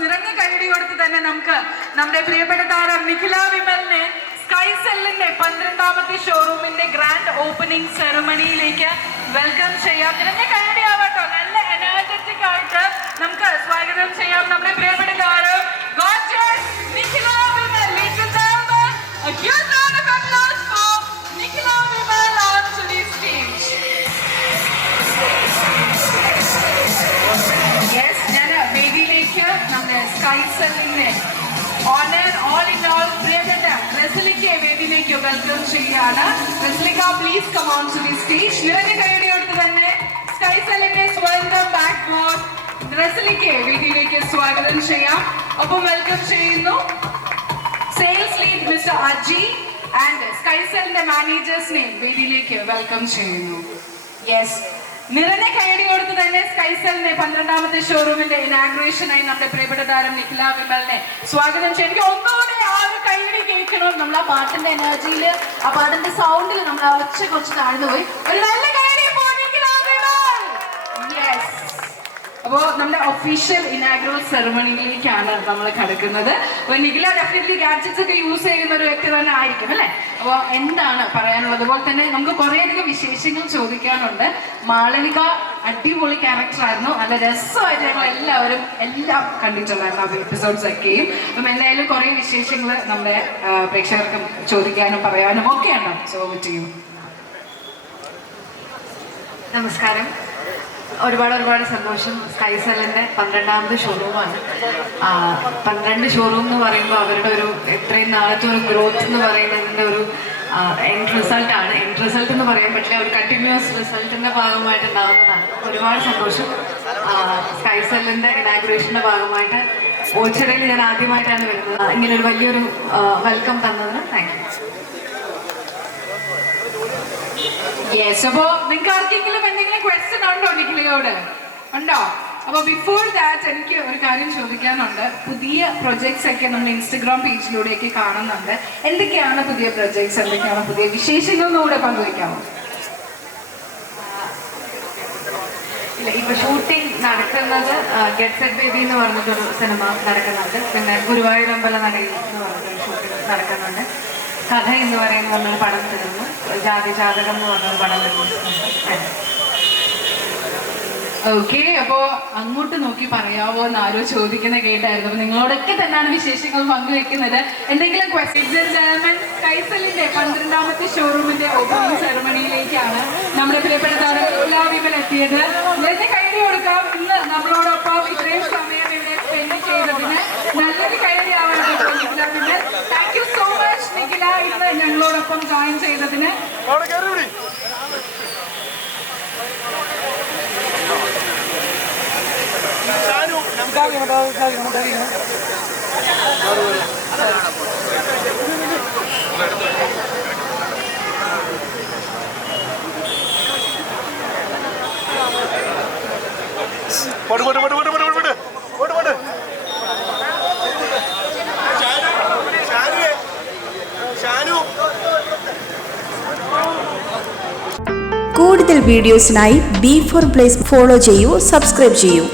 നിറഞ്ഞ കൈയടി കൊടുത്ത് തന്നെ നമുക്ക് നമ്മുടെ പ്രിയപ്പെട്ട താരം നിഖില വിമലിനെ സ്കൈ സെല്ലിന്റെ പന്ത്രണ്ടാമത്തെ ഷോറൂമിന്റെ ഗ്രാൻഡ് ഓപ്പണിംഗ് സെറമണിയിലേക്ക് വെൽക്കം ചെയ്യാം. നിറഞ്ഞ കൈയടി ആവട്ടോ. വെൽക്കം ചെയ്യാണ് Raslika please come on to the stage നിറഞ്ഞ അടുത്ത് തന്നെ സ്കൈ സെല്ലിന്റെ സ്വന്തം ബാക്ക് ബോർഡ് റെസിലിക്കെ വീട്ടിലേക്ക് സ്വാഗതം ചെയ്യാം. ഒപ്പം വെൽക്കം ചെയ്യുന്നു sales lead mister Aji and സ്കൈസെലിന്റെ മാനേജേഴ്സിനെ വീട്ടിലേക്ക് വെൽക്കം ചെയ്യുന്നു. യെസ് നിറഞ്ഞ കൈയടി കൊടുത്ത് തന്നെ സ്കൈസെലിനെ പന്ത്രണ്ടാമത്തെ ഷോറൂമിന്റെ ഇനാഗ്രേഷനായി നമ്മുടെ പ്രിയപ്പെട്ട താരം നിഖില വിമലിനെ സ്വാഗതം ചെയ്യും. എനിക്ക് ഒന്നുകൂടെ കൈയടി നമ്മൾ ആ പാട്ടിന്റെ എനർജിയിൽ ആ പാട്ടിന്റെ സൗണ്ടിൽ നമ്മൾ ഒച്ച കുറച്ച് താഴ്ന്നു പോയി. ഒരു നല്ല കൈയടി for നിഖില വിമൽ. Yes. അപ്പോ നമ്മുടെ ഒഫീഷ്യൽ ഇനാഗ്രൽ സെറമണിയിലേക്കാണ് നമ്മൾ കടക്കുന്നത്. അപ്പൊ നിഖില ഡെഫിനറ്റ്ലി ഗാഡ്ജറ്റ്സ് ഒക്കെ യൂസ് ചെയ്യുന്ന ഒരു വ്യക്തി തന്നെ ആയിരിക്കും അല്ലെ? അപ്പൊ എന്താണ് പറയാനുള്ളത്? അതുപോലെ തന്നെ നമുക്ക് കുറേയധികം വിശേഷങ്ങൾ ചോദിക്കാനുണ്ട്. മാളവിക അടിപൊളി ക്യാരക്ടർ ആയിരുന്നു. നല്ല രസമായിട്ട് ഞങ്ങൾ എല്ലാവരും എല്ലാം കണ്ടിട്ടുണ്ടായിരുന്നു ആ എപ്പിസോഡ്സ് ഒക്കെയും. അപ്പം എന്തായാലും കുറേ വിശേഷങ്ങൾ നമ്മുടെ പ്രേക്ഷകർക്ക് ചോദിക്കാനും പറയാനും ഒക്കെ ഉണ്ടാവും സോ ചെയ്യും നമസ്കാരം. ഒരുപാട് ഒരുപാട് സന്തോഷം. സ്കൈസലിന്റെ പന്ത്രണ്ടാമത് ഷോറൂമാണ് പന്ത്രണ്ട് ഷോറൂം എന്ന് പറയുമ്പോൾ അവരുടെ ഒരു എത്രയും നാളത്തെ ഒരു ഗ്രോത്ത് എന്ന് പറയുന്നതിന്റെ ഒരു എൻഡ് റിസൾട്ട് ആണ്. എൻഡ് റിസൾട്ട് എന്ന് പറയാൻ പറ്റില്ല. ഒരു കണ്ടിന്യൂസ് റിസൾട്ടിന്റെ ഭാഗമായിട്ട് ഉണ്ടാകുന്നതാണ് ഒരുപാട് സന്തോഷം. ആ, സ്കൈ സെല്ലിന്റെ ഭാഗമായിട്ട് ഓച്ചിറയിൽ ഞാൻ ആദ്യമായിട്ടാണ് വരുന്നത്. ഇങ്ങനെ ഒരു വലിയൊരു വെൽക്കം തന്നതിന് താങ്ക് യു യെസ് അപ്പോ നിങ്ങൾക്ക് ആർക്കെങ്കിലും എന്തെങ്കിലും ക്വസ്റ്റ്യൻ ഉണ്ടോ നിഖിലയോട് ഉണ്ടോ? അപ്പൊ ബിഫോർ ദാറ്റ് എനിക്ക് ഒരു കാര്യം ചോദിക്കാനുണ്ട്. പുതിയ പ്രൊജക്ട്സ് ഒക്കെ നമ്മൾ ഇൻസ്റ്റഗ്രാം പേജിലൂടെയൊക്കെ കാണുന്നുണ്ട്. എന്തൊക്കെയാണ് പുതിയ പ്രൊജക്ട്സ് എന്തൊക്കെയാണ് പുതിയ പങ്കുവെക്കാമോ? ഇല്ല ഇപ്പൊ ഷൂട്ടിംഗ് നടക്കുന്നത് ഗെറ്റ് സെറ്റ് ബേബി എന്ന് പറഞ്ഞിട്ടൊരു സിനിമ നടക്കുന്നുണ്ട്. പിന്നെ ഗുരുവായൂരമ്പല നടയിൽ എന്ന് പറഞ്ഞിട്ടൊരു ഷൂട്ടിംഗ് നടക്കുന്നുണ്ട്. കഥ എന്ന് പറയുന്ന നമ്മൾ പടം തീർന്നു പടം ഓക്കെ അപ്പോ അങ്ങോട്ട് നോക്കി പറയാവോ എന്ന് ആരോ ചോദിക്കുന്ന കേട്ടായിരുന്നു. അപ്പൊ നിങ്ങളോടൊക്കെ തന്നെയാണ് വിശേഷങ്ങൾ പങ്കുവെക്കുന്നത്. എന്തെങ്കിലും കൈസലിന്റെ പന്ത്രണ്ടാമത്തെ ഷോറൂമിന്റെ ഓപ്പണിംഗ് സെറമണിയിലേക്കാണ് നമ്മുടെ പ്രിയപ്പെട്ട താരം വിവരം എത്തിയത്. കൈ കൊടുക്കാം. ഇന്ന് നമ്മളോടൊപ്പം ഇത്രയും സമയം ഇവിടെ സ്പെൻഡ് ചെയ്തതിന് നല്ലൊരു കൈയടി ആവട്ടെ Nikhila Vimal thank you so much Nikhila ഇന്ന് ഞങ്ങളോടൊപ്പം ജോയിൻ ചെയ്തതിന് പോട്ട് പോട്ട് പോട്ട് പോട്ട് പോട്ട് പോട്ട് പോട്ട് പോട്ട് കൂടുതൽ വീഡിയോസിനായി ബി ഫോർ പ്ലേസ് ഫോളോ ചെയ്യൂ സബ്സ്ക്രൈബ് ചെയ്യൂ.